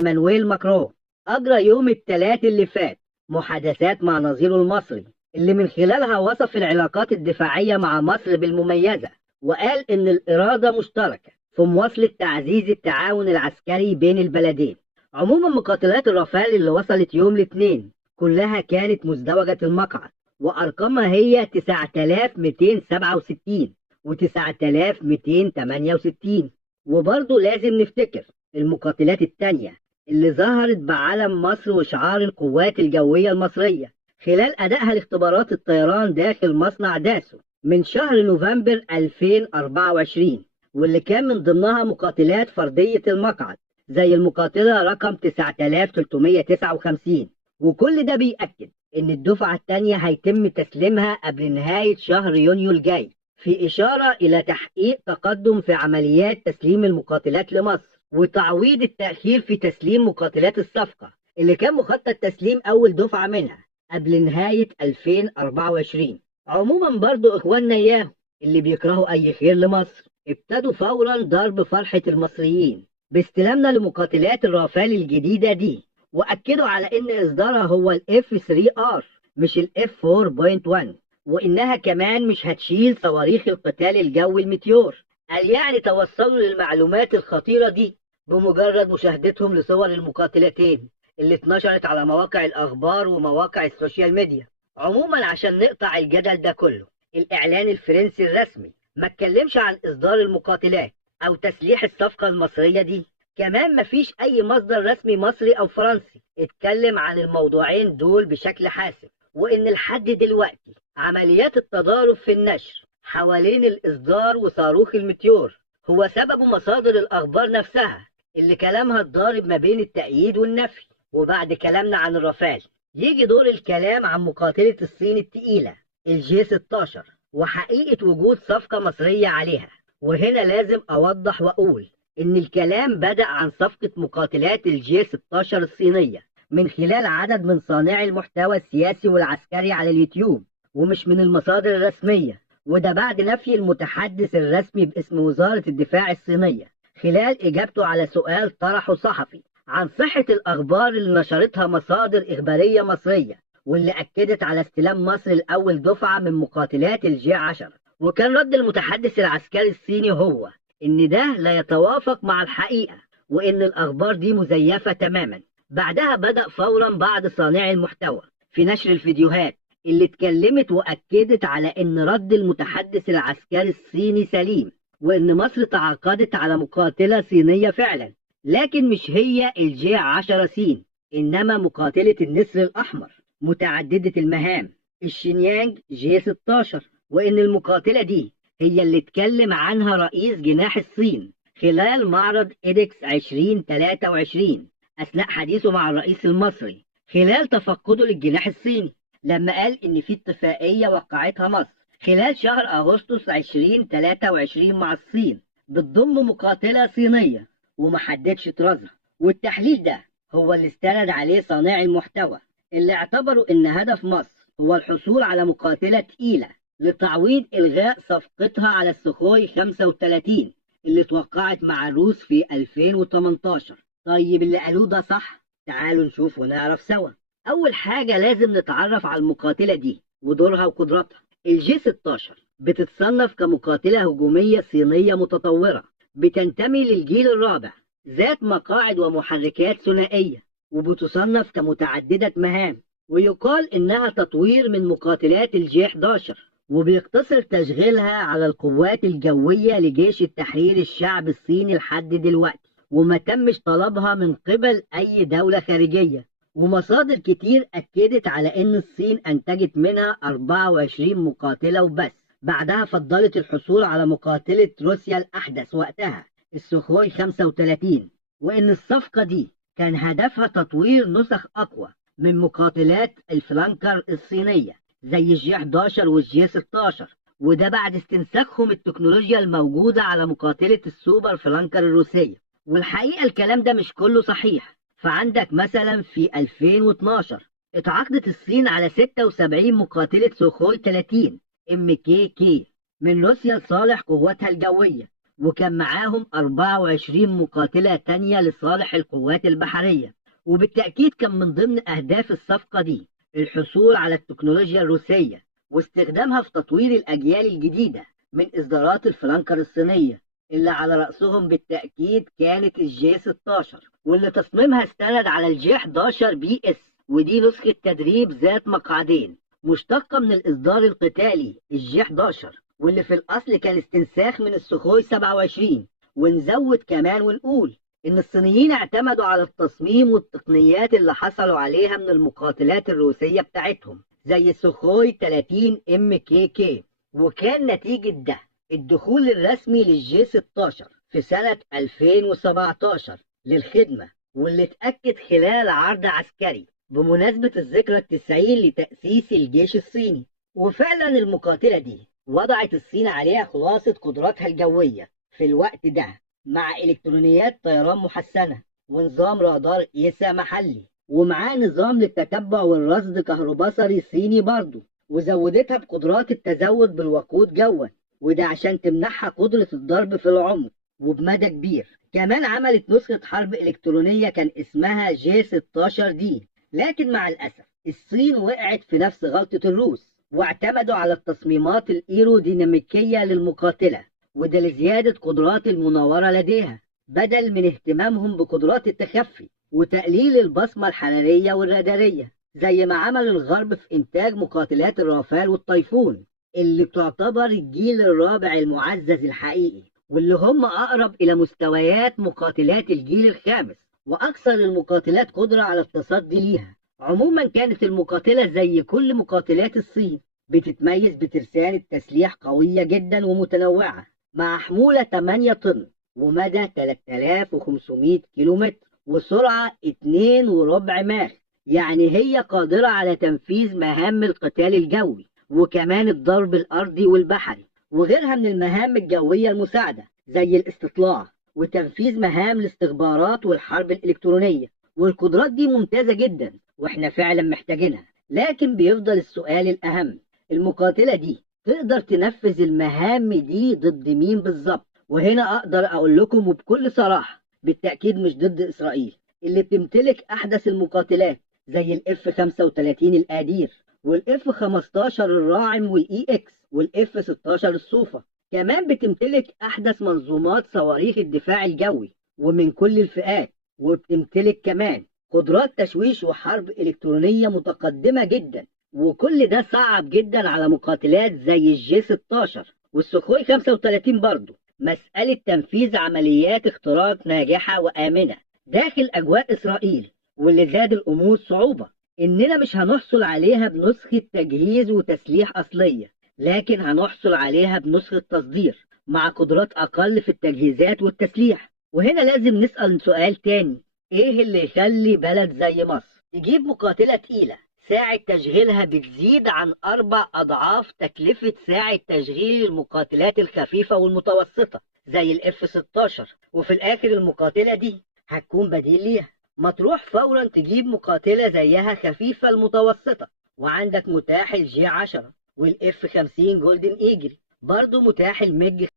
مانويل ماكرون أجرى يوم الثلاث اللي فات محادثات مع نظيره المصري، اللي من خلالها وصف العلاقات الدفاعية مع مصر بالمميزة، وقال إن الإرادة مشتركة في مواصلة تعزيز التعاون العسكري بين البلدين. عموما مقاتلات الرافال اللي وصلت يوم الاثنين كلها كانت مزدوجة المقعد، وأرقامها هي 9267 و 9268. وبرضه لازم نفتكر المقاتلات التانية اللي ظهرت بعلم مصر وشعار القوات الجوية المصرية خلال أدائها لاختبارات الطيران داخل مصنع داسو من شهر نوفمبر 2024، واللي كان من ضمنها مقاتلات فردية المقعد زي المقاتلة رقم 9359. وكل ده بيأكد إن الدفعة التانية هيتم تسليمها قبل نهاية شهر يونيو الجاي، في إشارة إلى تحقيق تقدم في عمليات تسليم المقاتلات لمصر وتعويض التأخير في تسليم مقاتلات الصفقة اللي كان مخطط تسليم أول دفعة منها قبل نهاية 2024. عموما برضو إخواننا إياهم اللي بيكرهوا أي خير لمصر ابتدوا فورا ضرب فرحة المصريين باستلامنا لمقاتلات الرافال الجديدة دي، وأكدوا على إن إصدارها هو ال F3R مش ال F4.1، وإنها كمان مش هتشيل صواريخ القتال الجوي الميتيور. قال يعني توصلوا للمعلومات الخطيرة دي بمجرد مشاهدتهم لصور المقاتلتين اللي اتنشرت على مواقع الأخبار ومواقع السوشيال ميديا. عموما عشان نقطع الجدل ده كله، الإعلان الفرنسي الرسمي ما اتكلمش عن إصدار المقاتلات أو تسليح الصفقة المصرية دي. كمان مفيش أي مصدر رسمي مصري أو فرنسي اتكلم عن الموضوعين دول بشكل حاسم، وإن لحد دلوقتي عمليات التضارب في النشر حوالين الإصدار وصاروخ الميتيور هو سبب مصادر الأخبار نفسها اللي كلامها الضارب ما بين التأييد والنفي. وبعد كلامنا عن الرافال يجي دور الكلام عن مقاتلة الصين التقيلة الجي 16 وحقيقة وجود صفقة مصرية عليها. وهنا لازم أوضح وأقول إن الكلام بدأ عن صفقة مقاتلات الجي 16 الصينية من خلال عدد من صانعي المحتوى السياسي والعسكري على اليوتيوب، ومش من المصادر الرسمية. وده بعد نفي المتحدث الرسمي باسم وزارة الدفاع الصينية خلال إجابته على سؤال طرحه صحفي عن صحة الأخبار اللي نشرتها مصادر إخبارية مصرية، واللي أكدت على استلام مصر الأول دفعة من مقاتلات الجي 10. وكان رد المتحدث العسكري الصيني هو إن ده لا يتوافق مع الحقيقة، وإن الأخبار دي مزيفة تماما. بعدها بدأ فورا بعض صانعي المحتوى في نشر الفيديوهات اللي اتكلمت وأكدت على إن رد المتحدث العسكري الصيني سليم، وإن مصر تعاقدت على مقاتلة صينية فعلا، لكن مش هي الجي 10 سين، إنما مقاتلة النسر الأحمر متعددة المهام الشينيانج جي 16. وإن المقاتلة دي هي اللي اتكلم عنها رئيس جناح الصين خلال معرض إيدكس 2023 أثناء حديثه مع الرئيس المصري خلال تفقده للجناح الصيني، لما قال إن في اتفاقية وقعتها مصر خلال شهر أغسطس 2023 مع الصين بتضم مقاتلة صينية ومحددش طرازها. والتحليل ده هو اللي استند عليه صانعي المحتوى اللي اعتبروا إن هدف مصر هو الحصول على مقاتلة تقيلة لتعويض إلغاء صفقتها على السخوي 35 اللي توقعت مع الروس في 2018. طيب اللي قالوه ده صح؟ تعالوا نشوف ونعرف سوا. أول حاجة لازم نتعرف على المقاتلة دي ودورها وقدراتها. الجي 16 بتتصنف كمقاتلة هجومية صينية متطورة بتنتمي للجيل الرابع، ذات مقاعد ومحركات ثنائية، وبتصنف كمتعددة مهام، ويقال إنها تطوير من مقاتلات الجي 11، وبيقتصر تشغيلها على القوات الجوية لجيش التحرير الشعب الصيني لحد دلوقتي، وما تمش طلبها من قبل أي دولة خارجية. ومصادر كتير أكدت على إن الصين أنتجت منها 24 مقاتلة وبس، بعدها فضلت الحصول على مقاتلة روسيا الأحدث وقتها السخوي 35، وإن الصفقة دي كان هدفها تطوير نسخ أقوى من مقاتلات الفلانكر الصينية زي الجي 11 والجي 16، وده بعد استنساخهم التكنولوجيا الموجودة على مقاتلة السوبر فلانكر الروسية. والحقيقة الكلام ده مش كله صحيح. فعندك مثلا في 2012 اتعاقدت الصين على 76 مقاتلة سوخوي 30 MKK من روسيا لصالح قواتها الجوية، وكان معاهم 24 مقاتلة تانية لصالح القوات البحرية. وبالتأكيد كان من ضمن أهداف الصفقة دي الحصول على التكنولوجيا الروسية واستخدامها في تطوير الأجيال الجديدة من إصدارات الفلانكر الصينية، اللي على رأسهم بالتأكيد كانت الجي 16، واللي تصميمها استند على الجي 11 بي اس، ودي نسخة تدريب ذات مقعدين مشتقة من الإصدار القتالي الجي 11، واللي في الأصل كان استنساخ من السخوي 27. ونزود كمان ونقول إن الصينيين اعتمدوا على التصميم والتقنيات اللي حصلوا عليها من المقاتلات الروسية بتاعتهم زي السخوي 30 ام كي كي. وكان نتيجة ده الدخول الرسمي للجي 16 في سنة 2017 للخدمة، واللي اتأكد خلال عرض عسكري بمناسبة الذكرى 90 لتأسيس الجيش الصيني. وفعلا المقاتلة دي وضعت الصين عليها خلاصة قدراتها الجوية في الوقت ده، مع إلكترونيات طيران محسنة ونظام رادار إيسا محلي، ومعاه نظام للتتبع والرصد كهروبصري صيني برضه، وزودتها بقدرات التزود بالوقود جوا، وده عشان تمنحها قدرة الضرب في العمق وبمدى كبير. كمان عملت نسخة حرب إلكترونية كان اسمها جي 16 دي. لكن مع الأسف الصين وقعت في نفس غلطة الروس، واعتمدوا على التصميمات الإيروديناميكية للمقاتلة، وده لزيادة قدرات المناورة لديها بدل من اهتمامهم بقدرات التخفي وتقليل البصمة الحرارية والرادارية، زي ما عمل الغرب في إنتاج مقاتلات الرافال والطيفون، اللي تعتبر الجيل الرابع المعزز الحقيقي، واللي هم أقرب إلى مستويات مقاتلات الجيل الخامس وأكثر المقاتلات قدرة على التصدي ليها. عموما كانت المقاتلة زي كل مقاتلات الصين بتتميز بترسانة تسليح قوية جدا ومتنوعة، مع حمولة 8 طن ومدى 3500 كيلومتر وسرعة 2.25 ماخ. يعني هي قادرة على تنفيذ مهام القتال الجوي وكمان الضرب الأرضي والبحري، وغيرها من المهام الجوية المساعدة زي الاستطلاع وتنفيذ مهام الاستخبارات والحرب الإلكترونية. والقدرات دي ممتازة جدا واحنا فعلا محتاجينها. لكن بيفضل السؤال الأهم، المقاتلة دي تقدر تنفذ المهام دي ضد مين بالظبط؟ وهنا أقدر أقول لكم وبكل صراحة بالتأكيد مش ضد إسرائيل، اللي بتمتلك أحدث المقاتلات زي الاف 35 القدير والاف 15 الراعم والاي اكس والاف 16 الصوفة. كمان بتمتلك أحدث منظومات صواريخ الدفاع الجوي ومن كل الفئات، وبتمتلك كمان قدرات تشويش وحرب إلكترونية متقدمة جدا. وكل ده صعب جدا على مقاتلات زي الجي 16 والسخوي 35 برضه مسألة تنفيذ عمليات اختراق ناجحة وآمنة داخل أجواء إسرائيل. واللي زاد الأمور صعوبة إننا مش هنحصل عليها بنسخة تجهيز وتسليح أصلية، لكن هنحصل عليها بنسخة تصدير مع قدرات أقل في التجهيزات والتسليح. وهنا لازم نسأل سؤال تاني، إيه اللي يخلي بلد زي مصر تجيب مقاتلة تقيلة ساعة تشغيلها بتزيد عن 4 أضعاف تكلفة ساعة تشغيل المقاتلات الخفيفة والمتوسطة زي الاف 16، وفي الآخر المقاتلة دي هتكون بديل ليها؟ ما تروح فورا تجيب مقاتلة زيها خفيفة المتوسطة. وعندك متاح الجي 10 والاف 50 جولدن ايجل، برضو متاح الميج